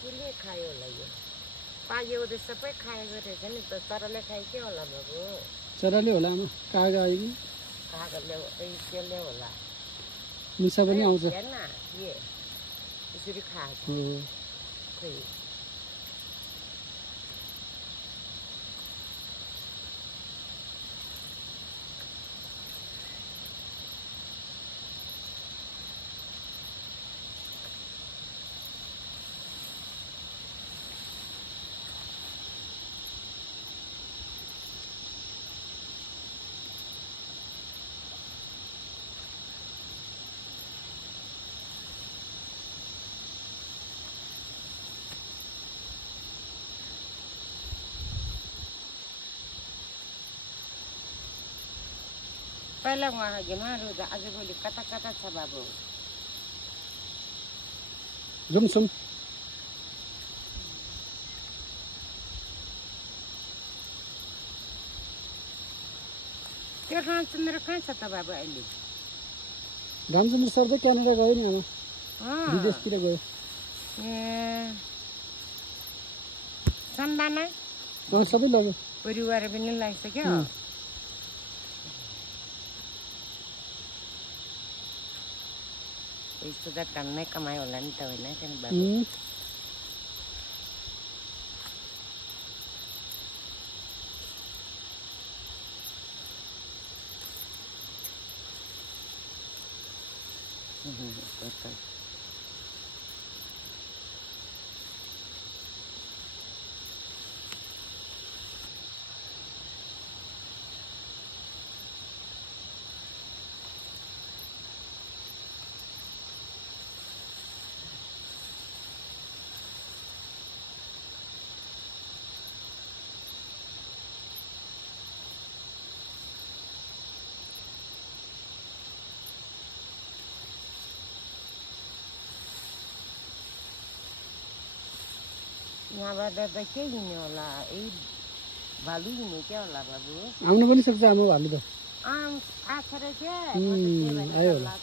पूर्वी खायो होला यो पायो त सबै खाएको रहेछ नि त चराले खायो के होला बाबु चराले होला आमा काग आयो कि कागले त्यसले होला मुसा पनि आउँछ हेर्न के यसरी खाएको खै पहिला उहाँ घिमाहरू आजभोलि कता कता छ बाबु जुमसुम त्यो रामचन्द्र कहाँ छ त बाबु अहिले रामचन्द्र सर त क्यानाडा गयो नि आमा विदेशतिर गयो ए सम्बाना सबै लग्यो परिवार पनि लागिसक्यो यस्तो त काममै कमायो होला नि त होइन के बाबु यहाँबाट त के हिँड्ने होला यही भालु हिँड्ने क्या होला बाबु आउनु पनि सक्छ आमा भालु त आछ रहेछ आयो होला